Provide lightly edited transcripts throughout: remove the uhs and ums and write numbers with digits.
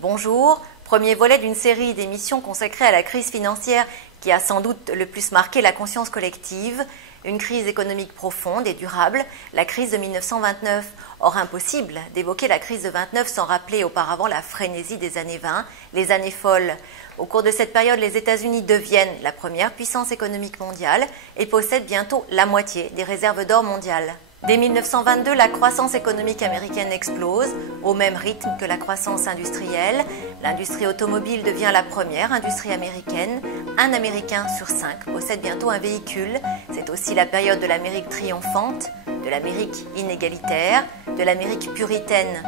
Bonjour, premier volet d'une série d'émissions consacrée à la crise financière qui a sans doute le plus marqué la conscience collective, une crise économique profonde et durable, la crise de 1929. Or, impossible d'évoquer la crise de 29 sans rappeler auparavant la frénésie des années 20, les années folles. Au cours de cette période, les États-Unis deviennent la première puissance économique mondiale et possèdent bientôt la moitié des réserves d'or mondiales. Dès 1922, la croissance économique américaine explose, au même rythme que la croissance industrielle. L'industrie automobile devient la première industrie américaine. Un Américain sur 5 possède bientôt un véhicule. C'est aussi la période de l'Amérique triomphante, de l'Amérique inégalitaire, de l'Amérique puritaine.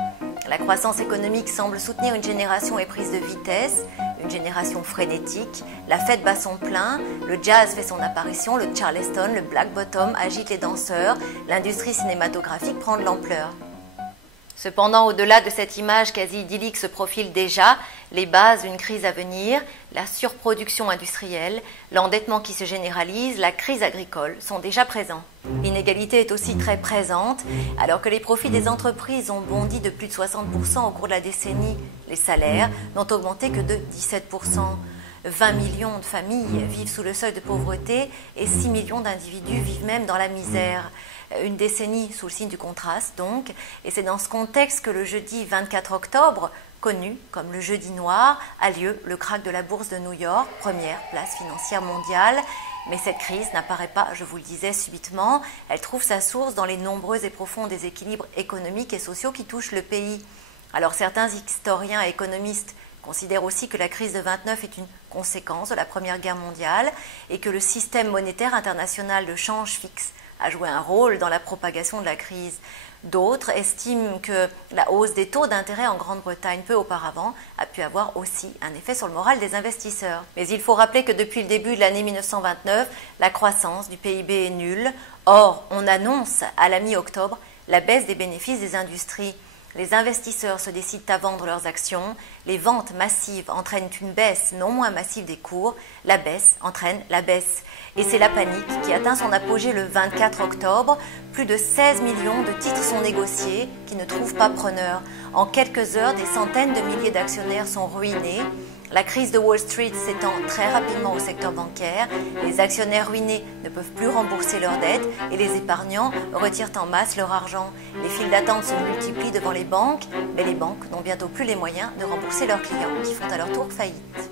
La croissance économique semble soutenir une génération éprise de vitesse, une génération frénétique. La fête bat son plein, le jazz fait son apparition, le charleston, le black bottom agite les danseurs, l'industrie cinématographique prend de l'ampleur. Cependant, au-delà de cette image quasi idyllique se profilent déjà les bases d'une crise à venir, la surproduction industrielle, l'endettement qui se généralise, la crise agricole sont déjà présents. L'inégalité est aussi très présente. Alors que les profits des entreprises ont bondi de plus de 60% au cours de la décennie, les salaires n'ont augmenté que de 17%. 20 millions de familles vivent sous le seuil de pauvreté et 6 millions d'individus vivent même dans la misère. Une décennie sous le signe du contraste donc, et c'est dans ce contexte que le jeudi 24 octobre, connu comme le jeudi noir, a lieu le krach de la bourse de New York, première place financière mondiale. Mais cette crise n'apparaît pas, je vous le disais, subitement. Elle trouve sa source dans les nombreux et profonds déséquilibres économiques et sociaux qui touchent le pays. Alors certains historiens et économistes considèrent aussi que la crise de 29 est une conséquence de la Première Guerre mondiale et que le système monétaire international de change fixe a joué un rôle dans la propagation de la crise. D'autres estiment que la hausse des taux d'intérêt en Grande-Bretagne peu auparavant a pu avoir aussi un effet sur le moral des investisseurs. Mais il faut rappeler que depuis le début de l'année 1929, la croissance du PIB est nulle. Or, on annonce à la mi-octobre la baisse des bénéfices des industries. Les investisseurs se décident à vendre leurs actions. Les ventes massives entraînent une baisse non moins massive des cours. La baisse entraîne la baisse. Et c'est la panique qui atteint son apogée le 24 octobre. Plus de 16 millions de titres sont négociés qui ne trouvent pas preneur. En quelques heures, des centaines de milliers d'actionnaires sont ruinés. La crise de Wall Street s'étend très rapidement au secteur bancaire. Les actionnaires ruinés ne peuvent plus rembourser leurs dettes et les épargnants retirent en masse leur argent. Les files d'attente se multiplient devant les banques, mais les banques n'ont bientôt plus les moyens de rembourser leurs clients qui font à leur tour faillite.